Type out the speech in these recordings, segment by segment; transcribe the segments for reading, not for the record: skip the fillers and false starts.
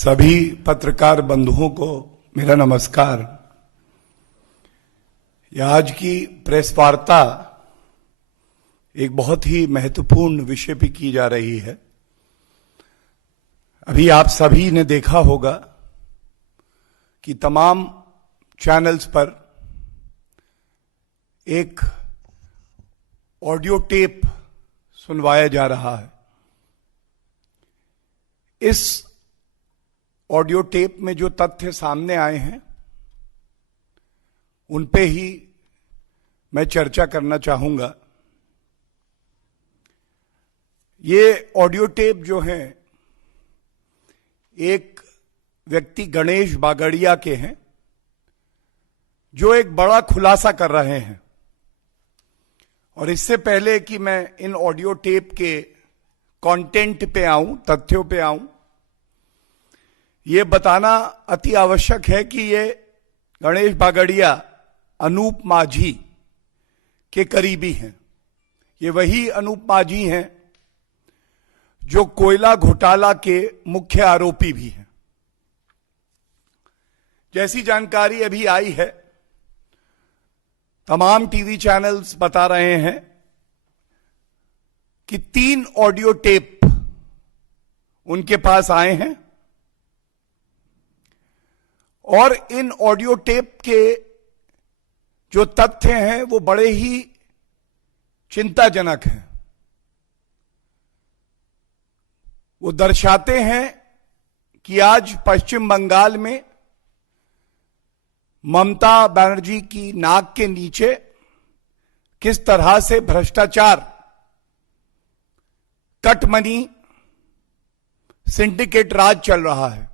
सभी पत्रकार बंधुओं को मेरा नमस्कार। यह आज की प्रेस वार्ता एक बहुत ही महत्वपूर्ण विषय पर की जा रही है। अभी आप सभी ने देखा होगा कि तमाम चैनल्स पर एक ऑडियो टेप सुनवाया जा रहा है। इस ऑडियो टेप में जो तथ्य सामने आए हैं उन पे ही मैं चर्चा करना चाहूंगा। ये ऑडियो टेप जो है एक व्यक्ति गणेश बागड़िया के हैं जो एक बड़ा खुलासा कर रहे हैं। और इससे पहले कि मैं इन ऑडियो टेप के कंटेंट पे आऊं, तथ्यों पे आऊं, ये बताना अति आवश्यक है कि ये गणेश बागड़िया अनूप माझी के करीबी हैं। ये वही अनूप माझी हैं जो कोयला घोटाला के मुख्य आरोपी भी हैं। जैसी जानकारी अभी आई है, तमाम टीवी चैनल्स बता रहे हैं कि 3 ऑडियो टेप उनके पास आए हैं और इन ऑडियो टेप के जो तथ्य हैं वो बड़े ही चिंताजनक हैं। वो दर्शाते हैं कि आज पश्चिम बंगाल में ममता बनर्जी की नाक के नीचे किस तरह से भ्रष्टाचार, कट मनी, सिंडिकेट राज चल रहा है।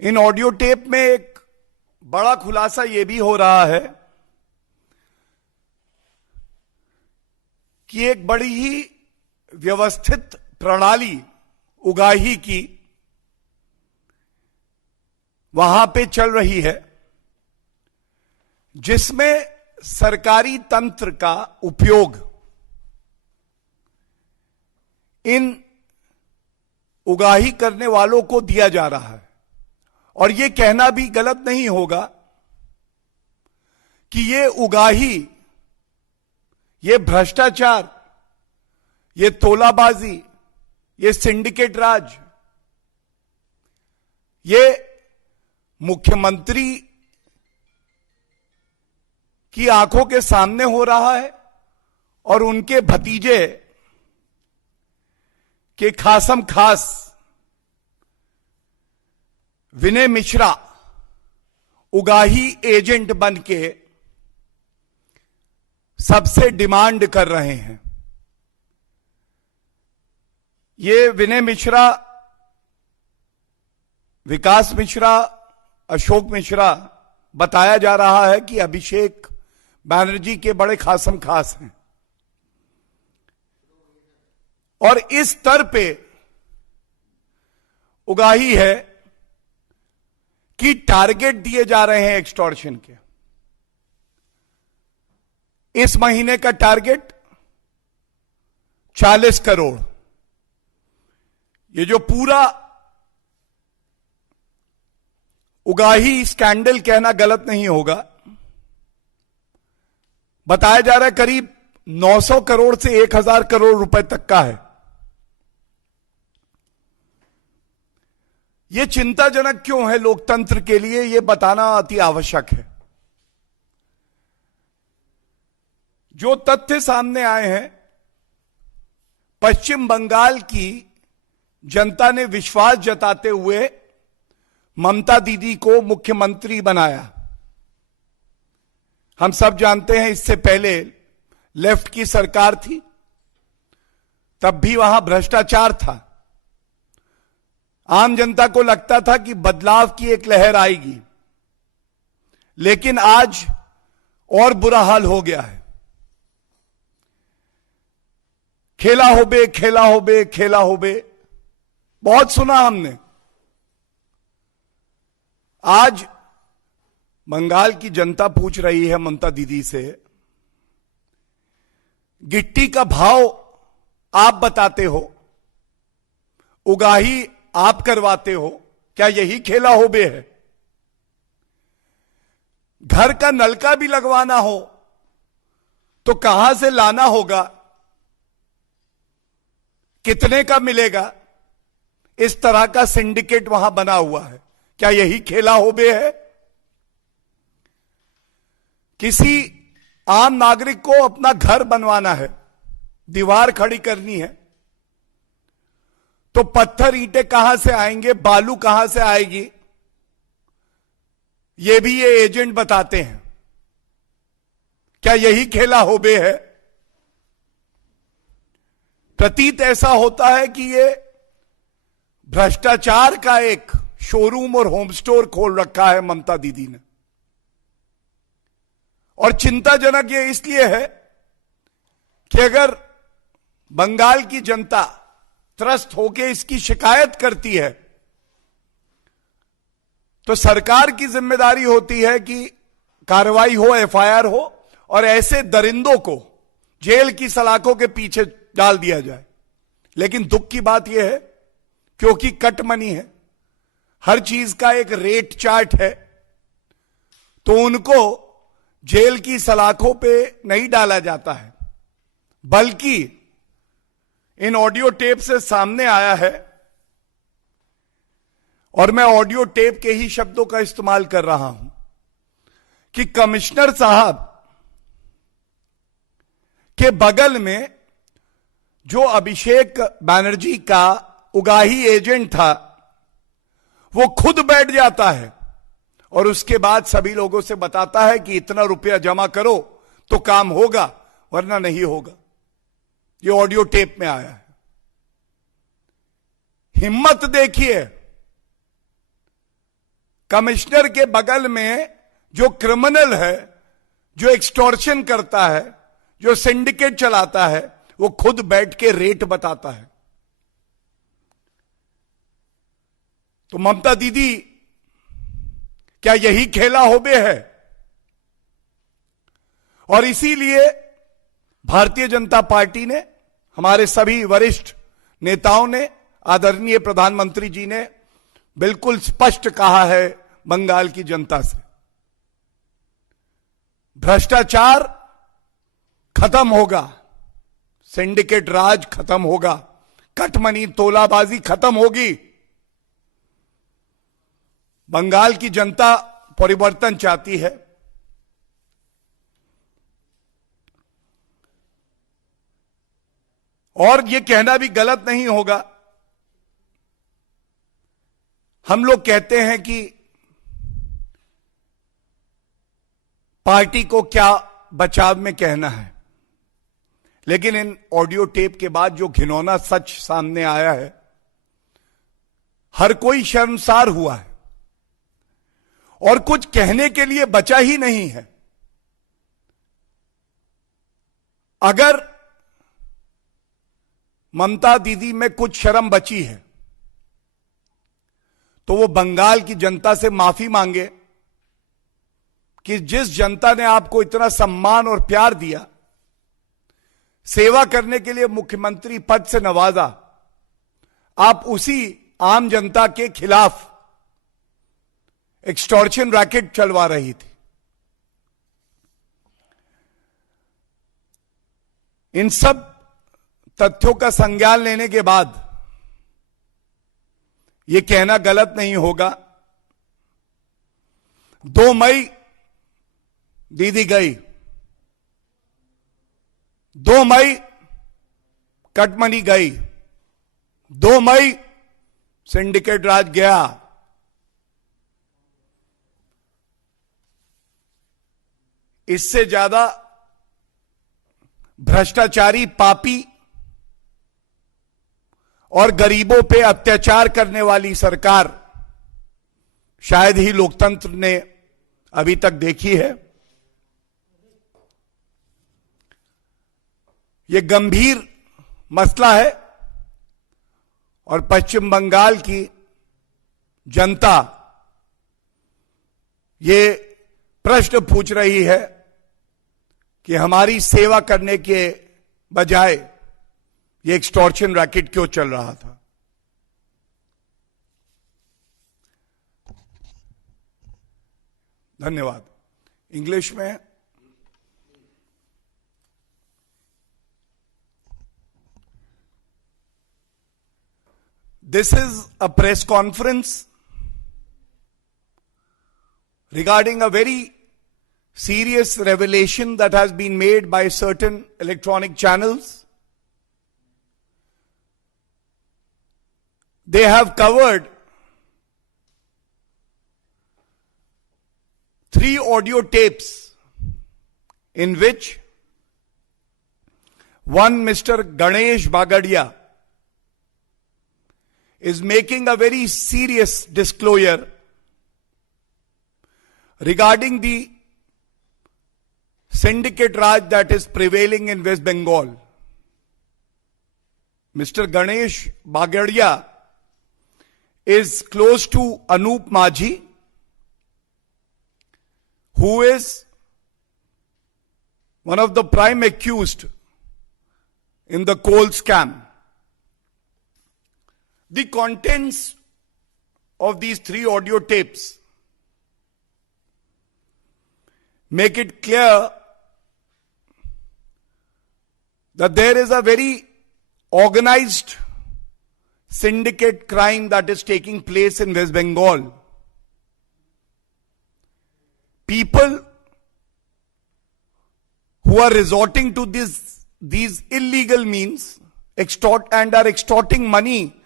इन ऑडियो टेप में एक बड़ा खुलासा यह भी हो रहा है कि एक बड़ी ही व्यवस्थित प्रणाली उगाही की वहां पे चल रही है, जिसमें सरकारी तंत्र का उपयोग इन उगाही करने वालों को दिया जा रहा है। और यह कहना भी गलत नहीं होगा कि ये उगाही, ये भ्रष्टाचार, ये तोलाबाजी, ये सिंडिकेट राज, ये मुख्यमंत्री की आंखों के सामने हो रहा है और उनके भतीजे के खासम खास विनय मिश्रा उगाही एजेंट बन के सबसे डिमांड कर रहे हैं। ये विनय मिश्रा, विकास मिश्रा, अशोक मिश्रा बताया जा रहा है कि अभिषेक बनर्जी के बड़े खासम खास हैं। और इस स्तर पे उगाही है कि टारगेट दिए जा रहे हैं एक्सटॉर्शन के। इस महीने का टारगेट 40 करोड़। ये जो पूरा उगाही स्कैंडल कहना गलत नहीं होगा, बताया जा रहा है करीब 900 करोड़ से 1000 करोड़ रुपए तक का है। यह चिंताजनक क्यों है लोकतंत्र के लिए, यह बताना अति आवश्यक है। जो तथ्य सामने आए हैं, पश्चिम बंगाल की जनता ने विश्वास जताते हुए ममता दीदी को मुख्यमंत्री बनाया। हम सब जानते हैं इससे पहले लेफ्ट की सरकार थी, तब भी वहां भ्रष्टाचार था। आम जनता को लगता था कि बदलाव की एक लहर आएगी, लेकिन आज और बुरा हाल हो गया है। खेला होबे, खेला होबे, खेला होबे, बहुत सुना हमने। आज बंगाल की जनता पूछ रही है ममता दीदी से, गिट्टी का भाव आप बताते हो, उगाही आप करवाते हो, क्या यही खेला होबे है? घर का नलका भी लगवाना हो तो कहां से लाना होगा, कितने का मिलेगा? इस तरह का सिंडिकेट वहां बना हुआ है। क्या यही खेला होबे है? किसी आम नागरिक को अपना घर बनवाना है, दीवार खड़ी करनी है, तो पत्थर ईंटें कहां से आएंगे, बालू कहां से आएगी, ये भी ये एजेंट बताते हैं। क्या यही खेला होबे है? प्रतीत ऐसा होता है कि ये भ्रष्टाचार का एक शोरूम और होम स्टोर खोल रखा है ममता दीदी ने। और चिंताजनक ये इसलिए है कि अगर बंगाल की जनता त्रस्त होकर इसकी शिकायत करती है तो सरकार की जिम्मेदारी होती है कि कार्रवाई हो, एफआईआर हो और ऐसे दरिंदों को जेल की सलाखों के पीछे डाल दिया जाए। लेकिन दुख की बात यह है, क्योंकि कट मनी है, हर चीज का एक रेट चार्ट है, तो उनको जेल की सलाखों पे नहीं डाला जाता है, बल्कि इन ऑडियो टेप से सामने आया है, और मैं ऑडियो टेप के ही शब्दों का इस्तेमाल कर रहा हूं, कि कमिश्नर साहब के बगल में जो अभिषेक बैनर्जी का उगाही एजेंट था, वो खुद बैठ जाता है और उसके बाद सभी लोगों से बताता है कि इतना रुपया जमा करो तो काम होगा, वरना नहीं होगा। ये ऑडियो टेप में आया है। हिम्मत देखिए, कमिश्नर के बगल में जो क्रिमिनल है, जो एक्सटॉर्शन करता है, जो सिंडिकेट चलाता है, वो खुद बैठ के रेट बताता है। तो ममता दीदी, क्या यही खेला होबे है? और इसीलिए भारतीय जनता पार्टी ने, हमारे सभी वरिष्ठ नेताओं ने, आदरणीय प्रधानमंत्री जी ने बिल्कुल स्पष्ट कहा है बंगाल की जनता से, भ्रष्टाचार खत्म होगा, सिंडिकेट राज खत्म होगा, कटमनी तोलाबाजी खत्म होगी। बंगाल की जनता परिवर्तन चाहती है। और यह कहना भी गलत नहीं होगा, हम लोग कहते हैं कि पार्टी को क्या बचाव में कहना है, लेकिन इन ऑडियो टेप के बाद जो घिनौना सच सामने आया है, हर कोई शर्मसार हुआ है और कुछ कहने के लिए बचा ही नहीं है। अगर ममता दीदी में कुछ शर्म बची है तो वो बंगाल की जनता से माफी मांगे कि जिस जनता ने आपको इतना सम्मान और प्यार दिया, सेवा करने के लिए मुख्यमंत्री पद से नवाजा, आप उसी आम जनता के खिलाफ एक्सटॉर्शन रैकेट चलवा रही थी। इन सब तथ्यों का संज्ञान लेने के बाद यह कहना गलत नहीं होगा, 2 मई दीदी गई, 2 मई कटमनी गई, 2 मई सिंडिकेट राज गया। इससे ज्यादा भ्रष्टाचारी, पापी और गरीबों पे अत्याचार करने वाली सरकार शायद ही लोकतंत्र ने अभी तक देखी है। यह गंभीर मसला है और पश्चिम बंगाल की जनता ये प्रश्न पूछ रही है कि हमारी सेवा करने के बजाय ये एक्सटॉर्शन रैकेट क्यों चल रहा था। धन्यवाद। इंग्लिश में this is a press conference regarding a very serious revelation that has been made by certain electronic channels. They have covered 3 audio tapes in which one Mr. Ganesh Bagadia is making a very serious disclosure regarding the syndicate Raj that is prevailing in West Bengal. Mr. Ganesh Bagadia is close to Anup Majhi, who is one of the prime accused in the coal scam. The contents of these 3 audio tapes make it clear that there is a very organized syndicate crime that is taking place in West Bengal. People who are resorting to these illegal means are extorting money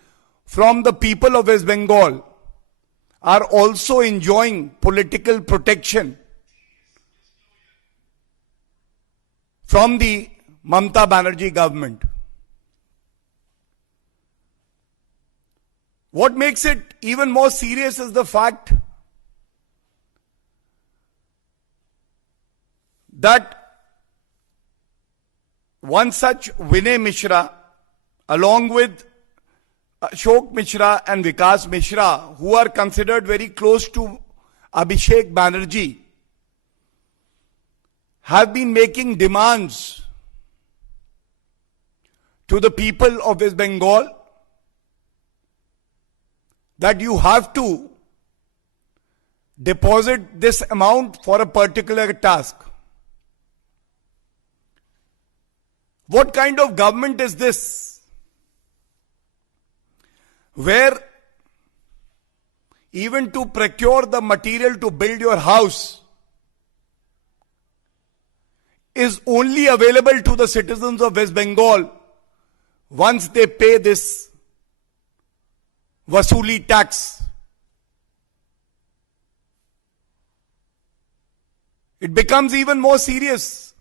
from the people of West Bengal are also enjoying political protection from the Mamata Banerjee government. What makes it even more serious is the fact that one such Vinay Mishra, along with Ashok Mishra and Vikas Mishra, who are considered very close to Abhishek Banerjee, have been making demands to the people of West Bengal that you have to deposit this amount for a particular task. What kind of government is this, where even to procure the material to build your house is only available to the citizens of West Bengal once they pay this Vasuli tax? It becomes even more serious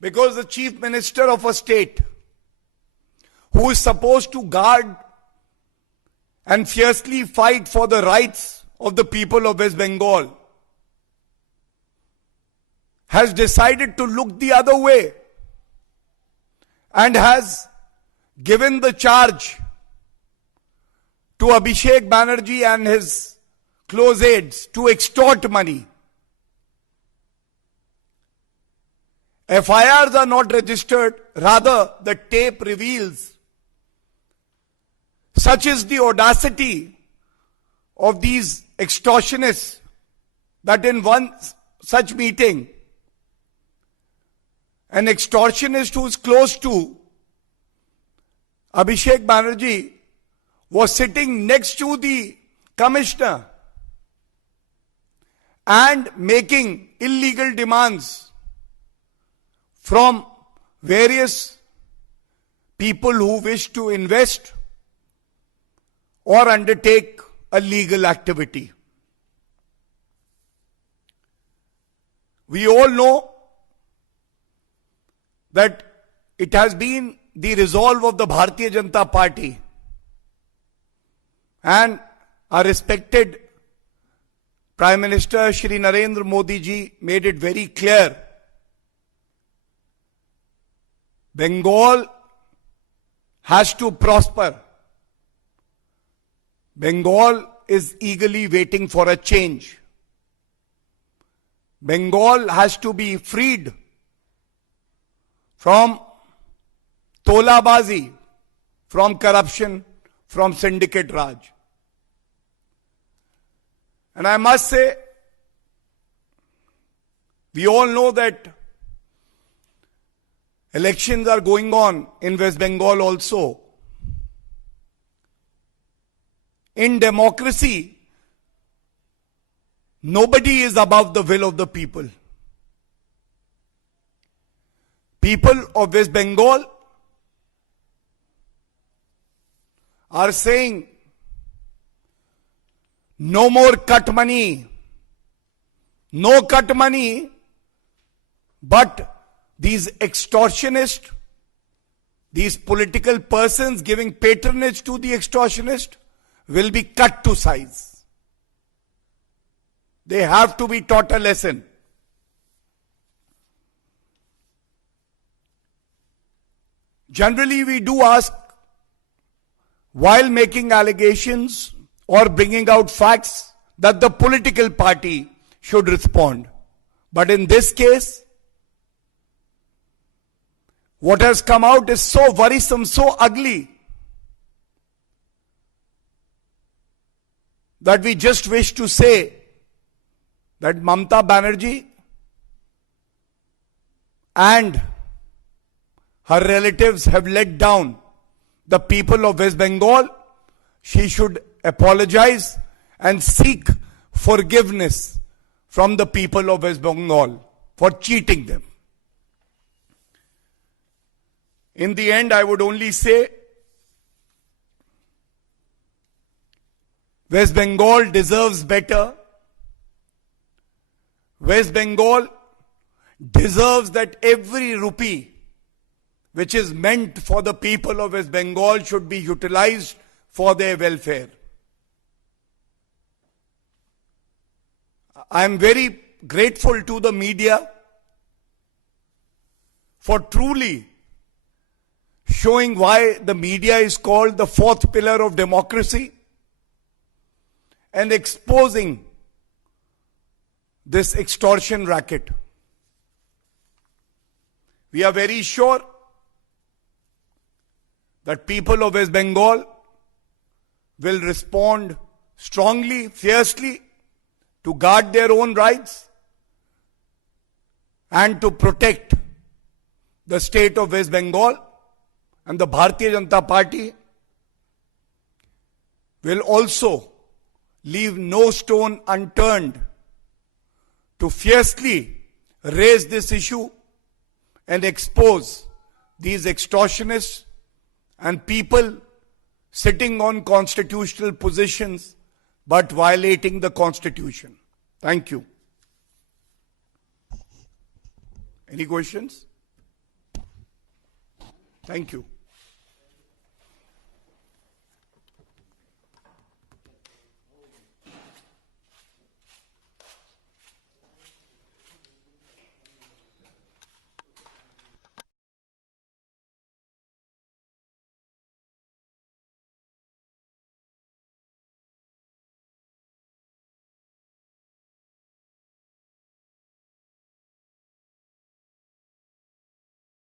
because the chief minister of a state who is supposed to guard and fiercely fight for the rights of the people of West Bengal has decided to look the other way and has given the charge to Abhishek Banerjee and his close aides to extort money. FIRs are not registered, rather the tape reveals such is the audacity of these extortionists that in one such meeting, an extortionist who is close to Abhishek Banerjee was sitting next to the commissioner and making illegal demands from various people who wish to invest or undertake a legal activity. We all know that it has been the resolve of the Bharatiya Janata Party and our respected Prime Minister Shri Narendra Modi ji made it very clear. Bengal has to prosper. Bengal is eagerly waiting for a change. Bengal has to be freed from Tolabazi, from corruption, from syndicate Raj. And I must say We all know that elections are going on in West Bengal also. In democracy, nobody is above the will of the people. People of West Bengal are saying, no more cut money, no cut money, but these extortionists, these political persons giving patronage to the extortionist will be cut to size. They have to be taught a lesson. Generally, we do ask, while making allegations or bringing out facts, that the political party should respond. But in this case, what has come out is so worrisome, so ugly, that we just wish to say that Mamata Banerjee and her relatives have let down the people of West Bengal. She should apologize and seek forgiveness from the people of West Bengal for cheating them. In the end, I would only say, West Bengal deserves better. West Bengal deserves that every rupee which is meant for the people of West Bengal should be utilized for their welfare. I am very grateful to the media for truly showing why the media is called the fourth pillar of democracy and exposing this extortion racket. We are very sure that people of West Bengal will respond strongly, fiercely, to guard their own rights and to protect the state of West Bengal. And the Bharatiya Janata Party will also leave no stone unturned to fiercely raise this issue and expose these extortionists and people sitting on constitutional positions but violating the Constitution. Thank you. Any questions? Thank you.